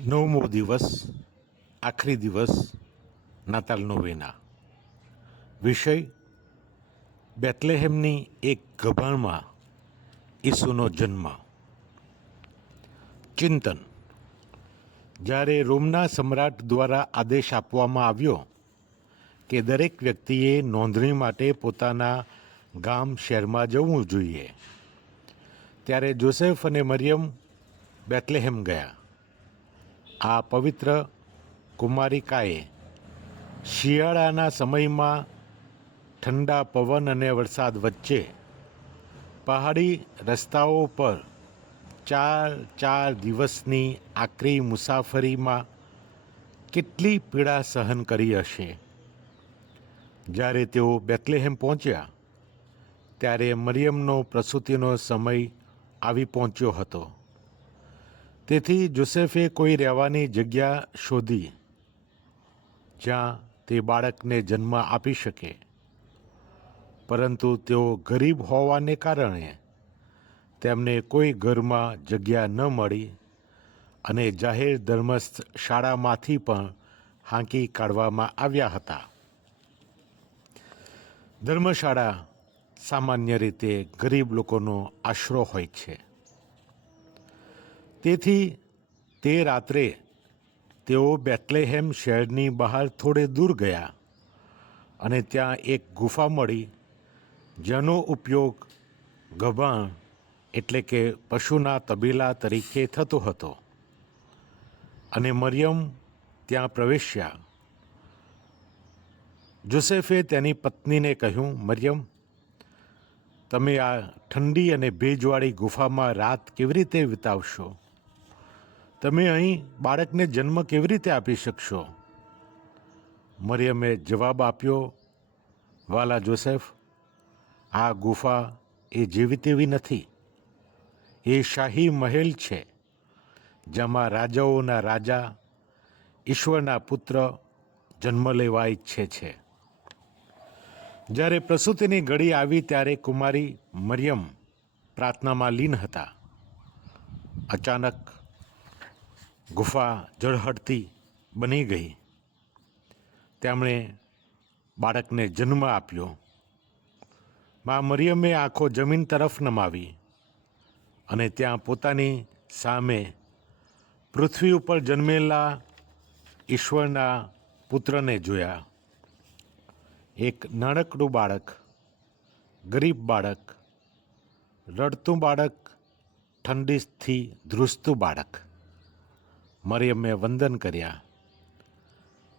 નવમો દિવસ, આખરી દિવસ નાતાલનો નોવેના વિષય, બેથલેહેમની એક ગભાણમાં ઈસુનો જન્મ. ચિંતન. જ્યારે રોમના સમ્રાટ દ્વારા આદેશ આપવામાં આવ્યો કે દરેક વ્યક્તિએ નોંધણી માટે પોતાના ગામ શહેરમાં જવું જોઈએ, ત્યારે જોસેફ અને મરિયમ બેથલેહેમ ગયા. આ પવિત્ર કુમારિકાએ શિયાળાના સમયમાં ઠંડા પવન અને વરસાદ વચ્ચે પહાડી રસ્તાઓ પર ચાર ચાર દિવસની આકરી મુસાફરીમાં કેટલી પીડા સહન કરી હશે? જ્યારે તેઓ બેથલેહેમ પહોંચ્યા, ત્યારે મરિયમનો પ્રસૂતિનો સમય આવી પહોંચ્યો હતો. તેથી જોસેફે કોઈ રહેવાની જગ્યા શોધી, જ્યાં તે બાળકને જન્મ આપી શકે. પરંતુ તેઓ ગરીબ હોવાને કારણે તેમને કોઈ ઘરમાં જગ્યા ન મળી અને જાહેર ધર્મસ્થ શાળામાંથી પણ હાંકી કાઢવામાં આવ્યા હતા. ધર્મશાળા સામાન્ય રીતે ગરીબ લોકોનો આશરો હોય છે. તેથી તે રાત્રે તેઓ બેથલેહેમ શહેરની બહાર થોડે દૂર ગયા અને ત્યાં એક ગુફા મળી, જેનો ઉપયોગ ગભાણ એટલે કે પશુના તબેલા તરીકે થતો હતો. અને મરિયમ ત્યાં પ્રવેશ્યા. જોસેફે તેની પત્નીને કહ્યું, મરિયમ, તમે આ ઠંડી અને ભેજવાળી ગુફામાં રાત કેવી રીતે વિતાવશો? તમે અહીં બાળકને જન્મ કેવી રીતે આપી શકશો? મરિયમે જવાબ આપ્યો, વાલા જોસેફ, આ ગુફા એ જેવી તેવી નથી. એ શાહી મહેલ છે, જેમાં રાજાઓના રાજા ઈશ્વરના પુત્ર જન્મ લેવા ઈચ્છે છે. જ્યારે પ્રસૂતિની ઘડી આવી ત્યારે કુમારી મરિયમ પ્રાર્થનામાં લીન હતા. અચાનક ગુફા જળહળતી બની ગઈ. તેમણે બાળકને જન્મ આપ્યો. મા મરિયમે આંખો જમીન તરફ નમાવી અને ત્યાં પોતાની સામે પૃથ્વી ઉપર જન્મેલા ઈશ્વરના પુત્રને જોયા. એક નાનકડું બાળક, ગરીબ બાળક, રડતું બાળક, ઠંડીથી ધ્રુસતું બાળક. મરિયમે વંદન કર્યા.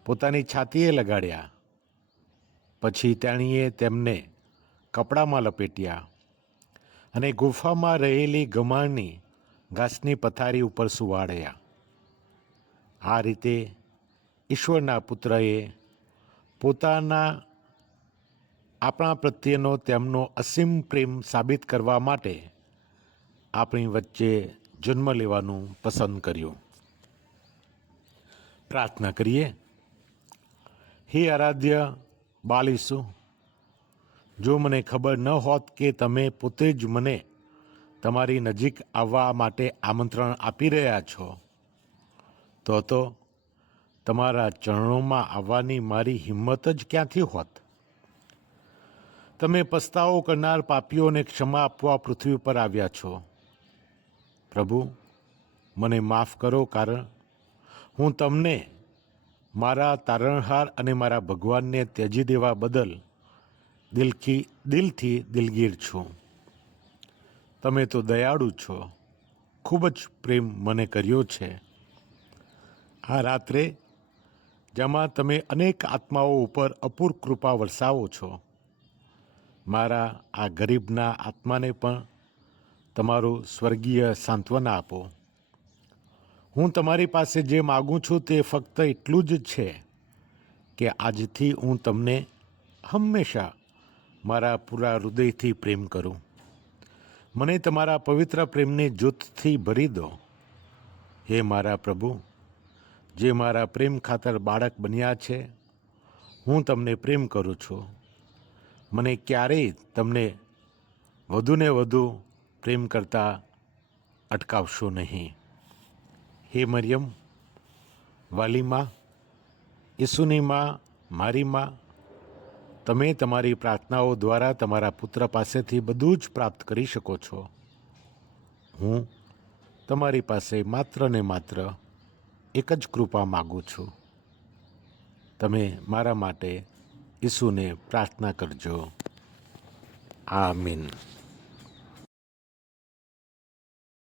પોતાની છાતીએ લગાડ્યા. પછી તેણીએ તેમને કપડામાં લપેટ્યા અને ગુફામાં રહેલી ગમાણની ઘાસની પથારી ઉપર સુવાડ્યા. આ રીતે ઈશ્વરના પુત્રએ પોતાના આપણા પ્રત્યેનો તેમનો અસીમ પ્રેમ સાબિત કરવા માટે આપણી વચ્ચે જન્મ લેવાનું પસંદ કર્યું. પ્રાર્થના કરીએ. હે આરાધ્ય બાલીસુ, જો મને ખબર ન હોત કે તમે પોતે જ મને તમારી નજીક આવવા માટે આમંત્રણ આપી રહ્યા છો, તો તો તમારા ચરણોમાં આવવાની મારી હિંમત જ ક્યાંથી હોત? તમે પસ્તાવો કરનાર પાપીઓને ક્ષમા આપવા પૃથ્વી પર આવ્યા છો. પ્રભુ, મને માફ કરો કારણ હું તમને મારા તારણહાર અને મારા ભગવાનને ત્યજી દેવા બદલ દિલથી દિલથી દિલગીર છું. તમે તો દયાળુ છો. ખૂબ જ પ્રેમ મને કર્યો છે. આ રાત્રે જેમાં તમે અનેક આત્માઓ ઉપર અપૂર કૃપા વરસાવો છો. મારા આ ગરીબના આત્માને પણ તમારું સ્વર્ગીય સાંત્વના આપો. હું તમારી પાસે જે માગું છું તે ફક્ત એટલું જ છે કે આજથી હું તમને હંમેશા મારા પૂરા હૃદયથી પ્રેમ કરું. મને તમારા પવિત્ર પ્રેમની જ્યોતથી ભરી દો. હે મારા પ્રભુ, જે મારા પ્રેમ ખાતર બાળક બન્યા છે, હું તમને પ્રેમ કરું છું. મને ક્યારેય તમને વધુને વધુ પ્રેમ કરતા અટકાવશો નહીં. હે મરિયમ વાલીમાં ઈસુની માં, મારી માં, તમે તમારી પ્રાર્થનાઓ દ્વારા તમારા પુત્ર પાસેથી બધું જ પ્રાપ્ત કરી શકો છો. હું તમારી પાસે માત્ર ને માત્ર એક જ કૃપા માગું છું. તમે મારા માટે ઈસુને પ્રાર્થના કરજો. આમીન.